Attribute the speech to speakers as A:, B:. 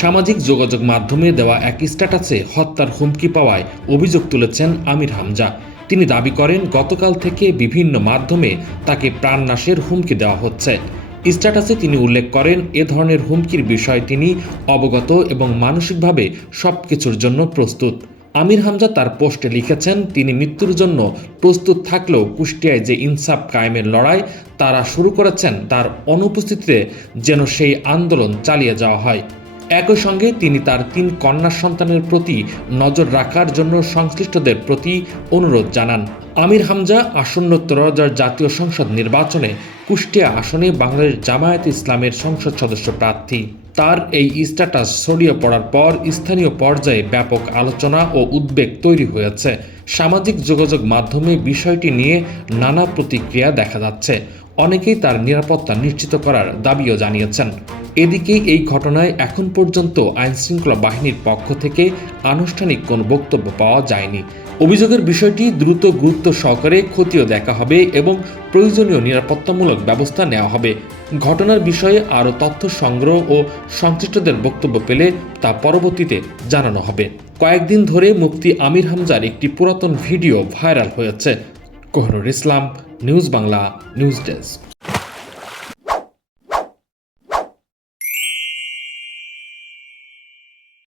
A: সামাজিক যোগাযোগ মাধ্যমে দেওয়া এক স্ট্যাটাসে হত্যার হুমকি পাওয়ায় অভিযোগ তুলেছেন আমির হামজা। তিনি দাবি করেন, গতকাল থেকে বিভিন্ন মাধ্যমে তাকে প্রাণনাশের হুমকি দেওয়া হচ্ছে। স্ট্যাটাসে তিনি উল্লেখ করেন, এ ধরনের হুমকির বিষয়ে তিনি অবগত এবং মানসিকভাবে সব কিছুর জন্য প্রস্তুত। আমির হামজা তার পোস্টে লিখেছেন, তিনি মৃত্যুর জন্য প্রস্তুত থাকলেও কুষ্টিয়ায় যে ইনসাফ কায়েমের লড়াই তারা শুরু করেছেন, তার অনুপস্থিতিতে যেন সেই আন্দোলন চালিয়ে যাওয়া হয়। একই সঙ্গে তিনি তার তিন কন্যা সন্তানের প্রতি নজর রাখার জন্য সংশ্লিষ্টদের প্রতি অনুরোধ জানান। আমির হামজা আসন্ন ত্রয়োদশ জাতীয় সংসদ নির্বাচনে কুষ্টিয়া আসনে বাংলাদেশ জামায়াত ইসলামের সংসদ সদস্য প্রার্থী। তার এই স্ট্যাটাস ছড়িয়ে পড়ার পর স্থানীয় পর্যায়ে ব্যাপক আলোচনা ও উদ্বেগ তৈরি হয়েছে। সামাজিক যোগাযোগ মাধ্যমে বিষয়টি নিয়ে নানা প্রতিক্রিয়া দেখা যাচ্ছে। অনেকেই তার নিরাপত্তা নিশ্চিত করার দাবিও জানিয়েছেন। এদিকে এই ঘটনায় এখন পর্যন্ত আইনশৃঙ্খলা বাহিনীর পক্ষ থেকে আনুষ্ঠানিক কোনো বক্তব্য পাওয়া যায়নি। অভিযোগের বিষয়টি দ্রুত গুরুত্ব সহকারে খতিয়ে দেখা হবে এবং প্রয়োজনীয় নিরাপত্তামূলক ব্যবস্থা নেওয়া হবে। ঘটনার বিষয়ে আরও তথ্য সংগ্রহ ও সংশ্লিষ্টদের বক্তব্য পেলে তা পরবর্তীতে জানানো হবে। কয়েকদিন ধরে মুফতি আমির হামজার একটি পুরাতন ভিডিও ভাইরাল হয়েছে। Kohrul Islam, news Bangla, news desk.